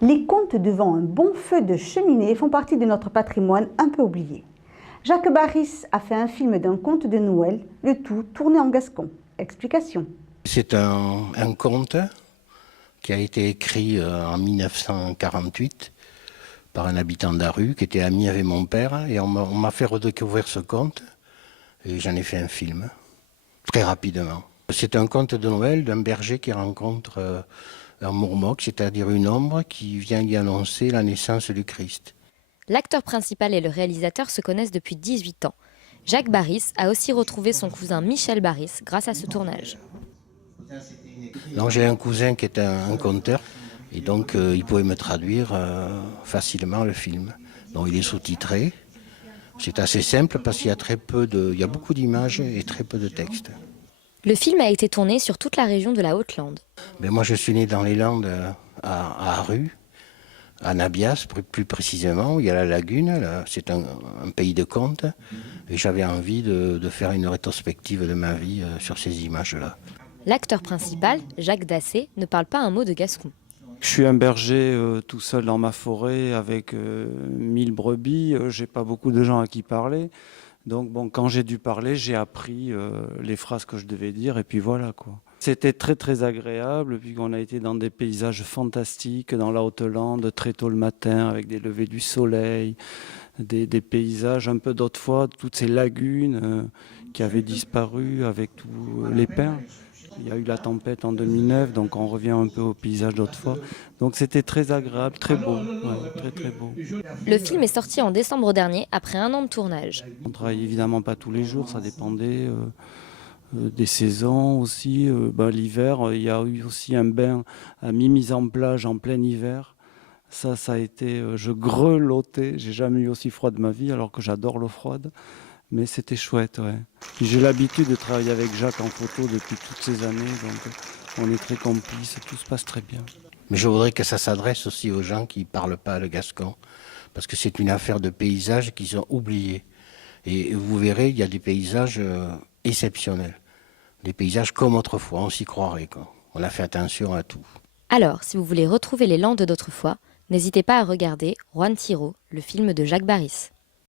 Les contes devant un bon feu de cheminée font partie de notre patrimoine un peu oublié. Jacques Barris a fait un film d'un conte de Noël, le tout tourné en gascon. Explication. C'est un conte qui a été écrit en 1948 par un habitant de la rue qui était ami avec mon père et on m'a fait redécouvrir ce conte et j'en ai fait un film très rapidement. C'est un conte de Noël d'un berger qui rencontre un mourmoc, c'est-à-dire une ombre qui vient lui annoncer la naissance du Christ. L'acteur principal et le réalisateur se connaissent depuis 18 ans. Jacques Barris a aussi retrouvé son cousin Michel Barris grâce à ce tournage. Donc j'ai un cousin qui est un conteur et donc il pouvait me traduire facilement le film. Donc il est sous-titré. C'est assez simple parce qu'il y a beaucoup d'images et très peu de texte. Le film a été tourné sur toute la région de la Haute-Lande. Mais moi je suis né dans les Landes à Arru, à Nabias plus précisément, où il y a la lagune, c'est un pays de contes. Et j'avais envie de faire une rétrospective de ma vie sur ces images-là. L'acteur principal, Jacques Dassé, ne parle pas un mot de gascon. Je suis un berger tout seul dans ma forêt avec 1000 brebis. J'ai pas beaucoup de gens à qui parler. Donc bon, quand j'ai dû parler, j'ai appris les phrases que je devais dire et puis voilà quoi. C'était très très agréable puis on a été dans des paysages fantastiques dans la Haute-Lande très tôt le matin avec des levées du soleil, des paysages un peu d'autrefois, toutes ces lagunes qui avaient disparu avec tous les pins. Il y a eu la tempête en 2009, donc on revient un peu au paysage d'autrefois. Donc c'était très agréable, très beau, ouais, très très beau. Le film est sorti en décembre dernier, après 1 an de tournage. On travaille évidemment pas tous les jours, ça dépendait des saisons aussi. L'hiver, il y a eu aussi un bain à mi-mise en plage en plein hiver. Ça a été, je grelottais, j'ai jamais eu aussi froid de ma vie alors que j'adore l'eau froide. Mais c'était chouette, ouais. J'ai l'habitude de travailler avec Jacques en photo depuis toutes ces années, donc on est très complices, tout se passe très bien. Mais je voudrais que ça s'adresse aussi aux gens qui ne parlent pas le gascon, parce que c'est une affaire de paysages qui sont oubliés. Et vous verrez, il y a des paysages exceptionnels, des paysages comme autrefois, on s'y croirait, quoi. On a fait attention à tout. Alors, si vous voulez retrouver les Landes d'autrefois, n'hésitez pas à regarder Juan Tiro, le film de Jacques Barris.